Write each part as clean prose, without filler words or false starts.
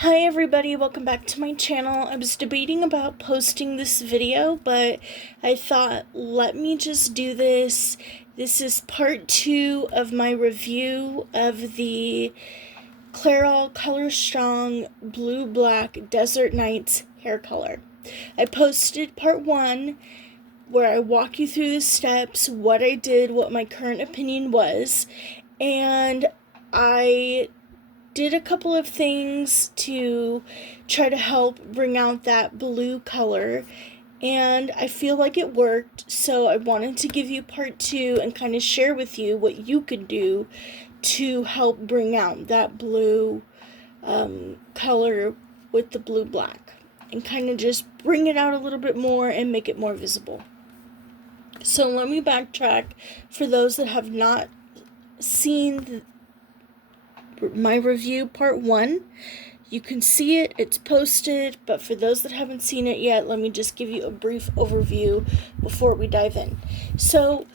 Hi everybody, welcome back to my channel. I was debating about posting this video, but I thought, let me just do this. This is part 2 of my review of the CLAIROL ColorStrong Blue Black Desert Nights hair color. I posted part 1 where I walk you through the steps, what I did, what my current opinion was, and I did a couple of things to try to help bring out that blue color, and I feel like it worked, so I wanted to give you part 2 and kind of share with you what you could do to help bring out that blue color with the blue black and kind of just bring it out a little bit more and make it more visible. So let me backtrack for those that have not seen my review part 1. You can see it, it's posted, but for those that haven't seen it yet, let me just give you a brief overview before we dive in. So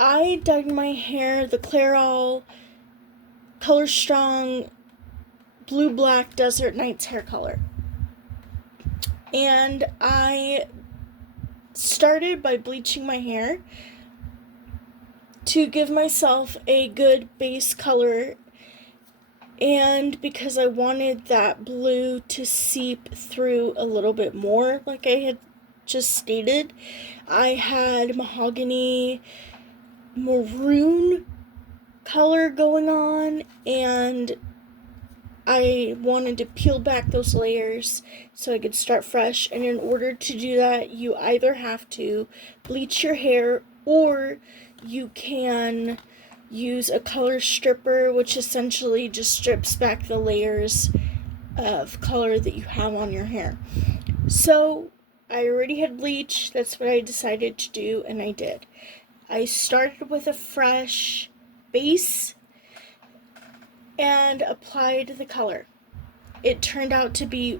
I dyed my hair the CLAIROL ColorStrong Blue Black Desert Nights hair color, and I started by bleaching my hair to give myself a good base color. And because I wanted that blue to seep through a little bit more, like I had just stated, I had mahogany maroon color going on, and I wanted to peel back those layers so I could start fresh. And in order to do that, you either have to bleach your hair or you can use a color stripper, which essentially just strips back the layers of color that you have on your hair. So I already had bleach. That's what I decided to do, and I did. I started with a fresh base and applied the color. It turned out to be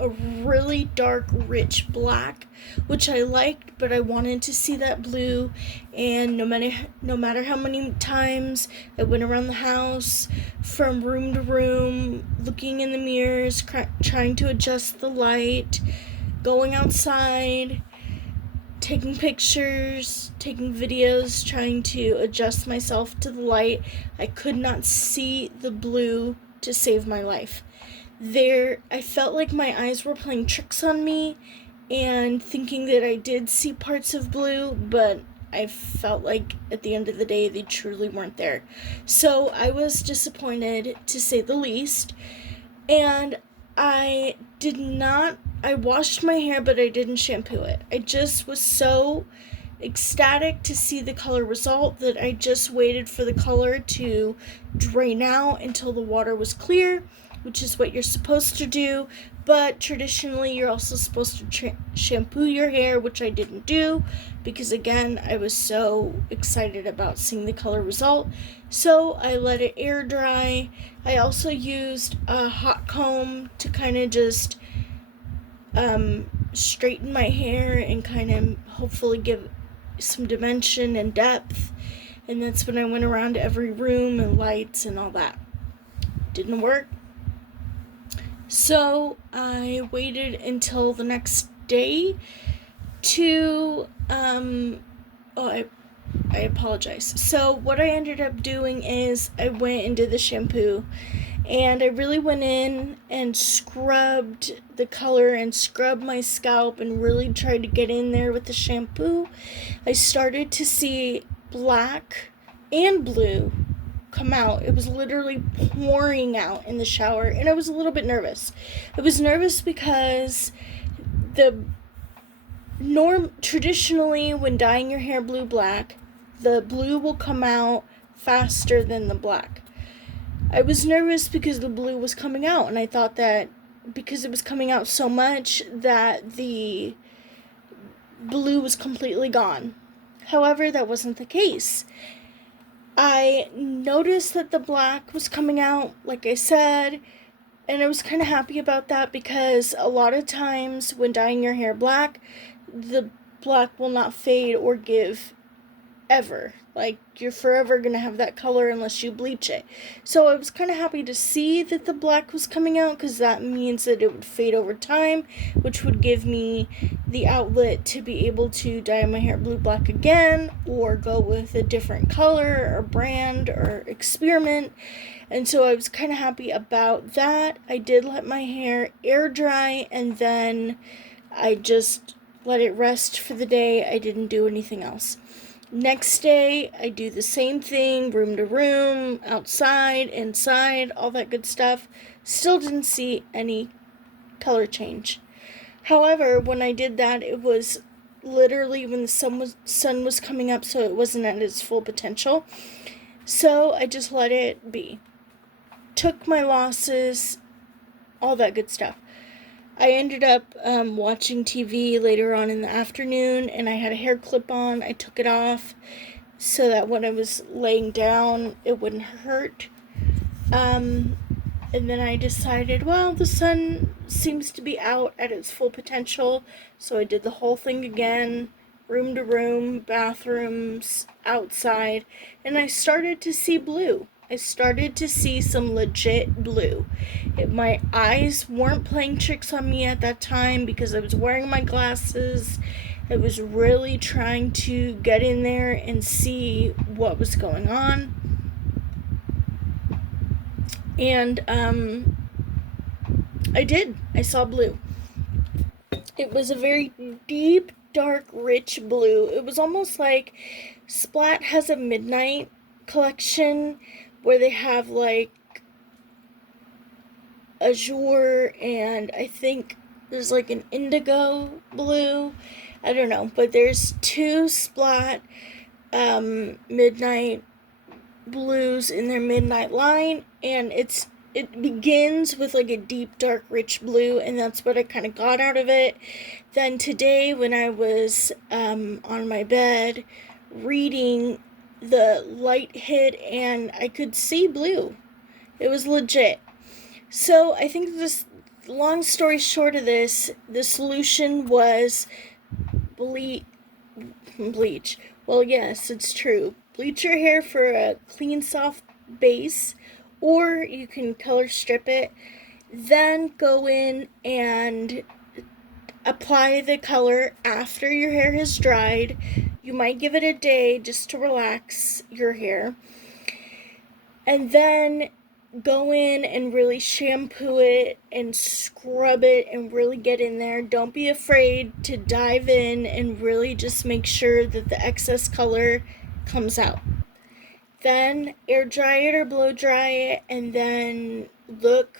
a really dark, rich black, which I liked, but I wanted to see that blue. And no matter how many times I went around the house, from room to room, looking in the mirrors, trying to adjust the light, going outside, taking pictures, taking videos, trying to adjust myself to the light, I could not see the blue to save my life. I felt like my eyes were playing tricks on me and thinking that I did see parts of blue, but I felt like at the end of the day they truly weren't there. So I was disappointed, to say the least, and I washed my hair, but I didn't shampoo it. I just was so ecstatic to see the color result that I just waited for the color to drain out until the water was clear, which is what you're supposed to do. But traditionally, you're also supposed to shampoo your hair, which I didn't do because, again, I was so excited about seeing the color result. So I let it air dry. I also used a hot comb to kind of just straighten my hair and kind of hopefully give some dimension and depth. And that's when I went around to every room and lights and all that. Didn't work. So I waited until the next day to, I apologize. So what I ended up doing is I went and did the shampoo, and I really went in and scrubbed the color and scrubbed my scalp and really tried to get in there with the shampoo. I started to see black and blue come out. It was literally pouring out in the shower, and I was a little bit nervous. I was nervous because traditionally when dyeing your hair blue black, the blue will come out faster than the black. I was nervous because the blue was coming out, and I thought that because it was coming out so much that the blue was completely gone. However, that wasn't the case. I noticed that the black was coming out, like I said, and I was kind of happy about that because a lot of times when dyeing your hair black, the black will not fade or give ever. Like, you're forever gonna have that color unless you bleach it. So I was kind of happy to see that the black was coming out, because that means that it would fade over time, which would give me the outlet to be able to dye my hair blue black again, or go with a different color or brand or experiment. And so I was kind of happy about that. I did let my hair air dry, and then I just let it rest for the day. I didn't do anything else. Next day, I do the same thing, room to room, outside, inside, all that good stuff. Still didn't see any color change. However, when I did that, it was literally when the sun was coming up, so it wasn't at its full potential. So I just let it be. Took my losses, all that good stuff. I ended up watching TV later on in the afternoon, and I had a hair clip on. I took it off so that when I was laying down, it wouldn't hurt. And then I decided, well, the sun seems to be out at its full potential, so I did the whole thing again, room to room, bathrooms, outside, and I started to see blue. I started to see some legit blue. My eyes weren't playing tricks on me at that time because I was wearing my glasses. I was really trying to get in there and see what was going on. And I did. I saw blue. It was a very deep, dark, rich blue. It was almost like Splat has a midnight collection where they have like azure, and I think there's like an indigo blue. I don't know, but there's two Splat midnight blues in their midnight line, and it begins with like a deep, dark, rich blue, and that's what I kind of got out of it. Then today, when I was on my bed reading, the light hit and I could see blue. It was legit. So I think this, long story short of this, the solution was bleach. Well, yes, it's true. Bleach your hair for a clean, soft base, or you can color strip it. Then go in and apply the color after your hair has dried. You might give it a day just to relax your hair. And then go in and really shampoo it and scrub it and really get in there. Don't be afraid to dive in and really just make sure that the excess color comes out. Then air dry it or blow dry it, and then look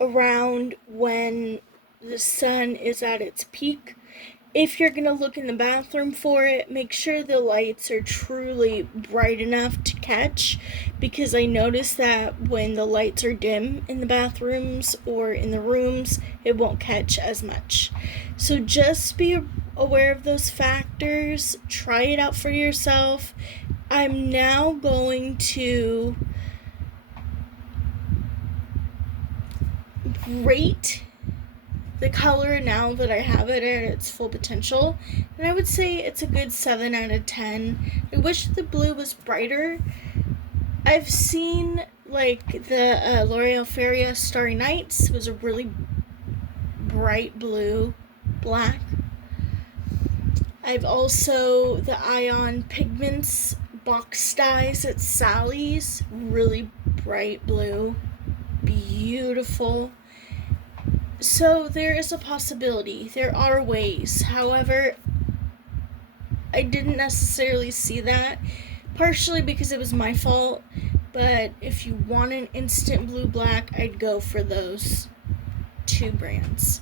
around when the sun is at its peak. If you're going to look in the bathroom for it, make sure the lights are truly bright enough to catch, because I noticed that when the lights are dim in the bathrooms or in the rooms, it won't catch as much. So just be aware of those factors. Try it out for yourself. I'm now going to rate the color now that I have it at its full potential, and I would say it's a good 7 out of 10. I wish the blue was brighter. I've seen like the L'Oreal Feria Starry Nights was a really bright blue, black. I've also the Ion Pigments box dyes at Sally's, really bright blue, beautiful. So there is a possibility. There are ways. However, I didn't necessarily see that, partially because it was my fault. But if you want an instant blue black, I'd go for those two brands.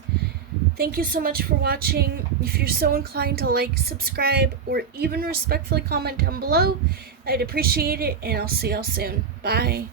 Thank you so much for watching. If you're so inclined to like, subscribe, or even respectfully comment down below, I'd appreciate it, and I'll see y'all soon. Bye.